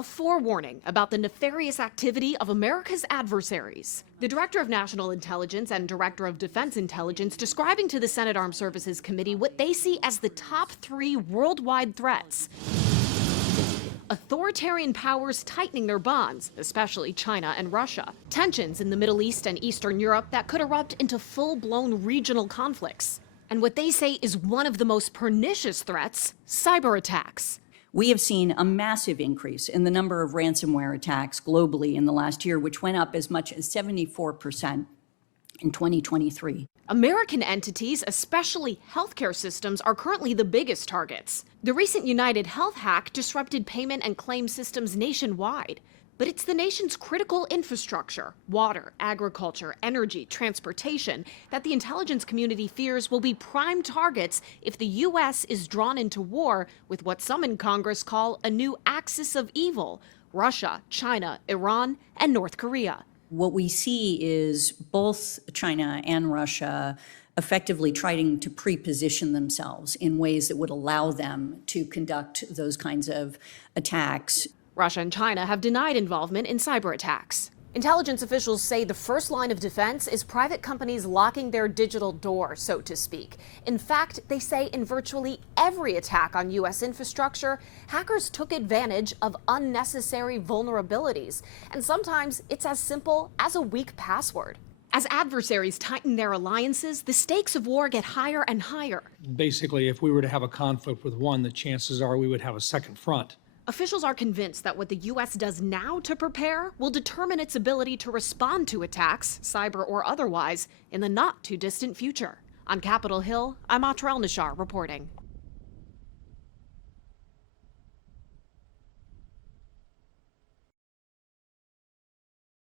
a forewarning about the nefarious activity of America's adversaries. The Director of National Intelligence and Director of Defense Intelligence describing to the Senate Armed Services Committee what they see as the top 3 worldwide threats. Authoritarian powers tightening their bonds, especially China and Russia. Tensions in the Middle East and Eastern Europe that could erupt into full-blown regional conflicts. And what they say is one of the most pernicious threats, cyberattacks. We have seen a massive increase in the number of ransomware attacks globally in the last year, which went up as much as 74% in 2023. American entities, especially healthcare systems, are currently the biggest targets. The recent United Health hack disrupted payment and claim systems nationwide. But it's the nation's critical infrastructure, water, agriculture, energy, transportation, that the intelligence community fears will be prime targets if the U.S. is drawn into war with what some in Congress call a new axis of evil: Russia, China, Iran, and North Korea. What we see is both China and Russia effectively trying to pre-position themselves in ways that would allow them to conduct those kinds of attacks. Russia and China have denied involvement in cyber attacks. Intelligence officials say the first line of defense is private companies locking their digital door, so to speak. In fact, they say in virtually every attack on U.S. infrastructure, hackers took advantage of unnecessary vulnerabilities. And sometimes it's as simple as a weak password. As adversaries tighten their alliances, the stakes of war get higher and higher. Basically, if we were to have a conflict with one, the chances are we would have a second front. Officials are convinced that what the U.S. does now to prepare will determine its ability to respond to attacks, cyber or otherwise, in the not-too-distant future. On Capitol Hill, I'm Atrel Nishar reporting.